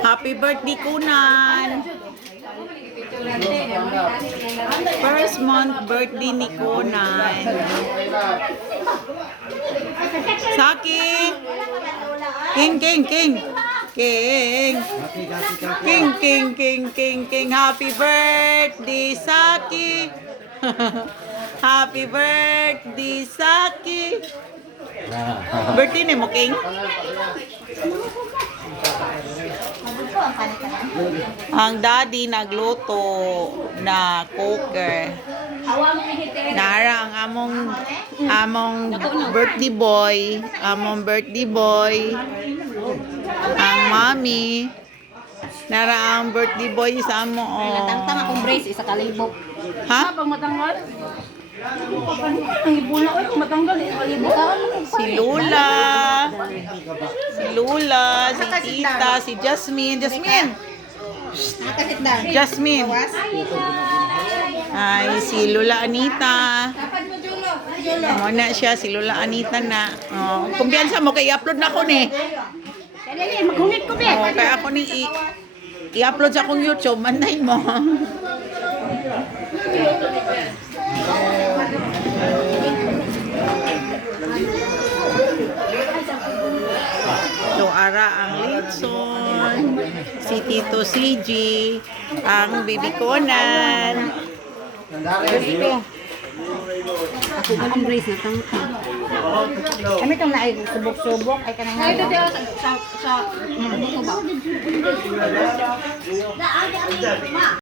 Happy birthday, Kunan! First month birthday ni Kunan. Saki! King, king, king! King! King, king, king, king, king! Happy birthday, Saki! Happy birthday, Saki! Birthday ni mo, King? Ang daddy nagluto na cooker. Nara ang among birthday boy, ang mami. Nara ang birthday boy sa amo. Natangtang akong brace isa kalibok. Ha? Pag matanggal. Ang ibula ay matanggal kalibok. Si Lula, si Tita, si Jasmine. Jasmine. Ay, si Lula Anita. Muna siya, si Lula Anita na. Oh, kumbiyansa mo, kaya i-upload na ako ni. Dali, maghungit ko ba? Oh, kaya ako ni i-upload sa akong YouTube. Manday mo. So, ara ang Litson, si Tito CG, ang baby Conan. Ako ang brace na tangtang. Kami itong naay subok-subok ay kanang nga. Ay, sa ano ba?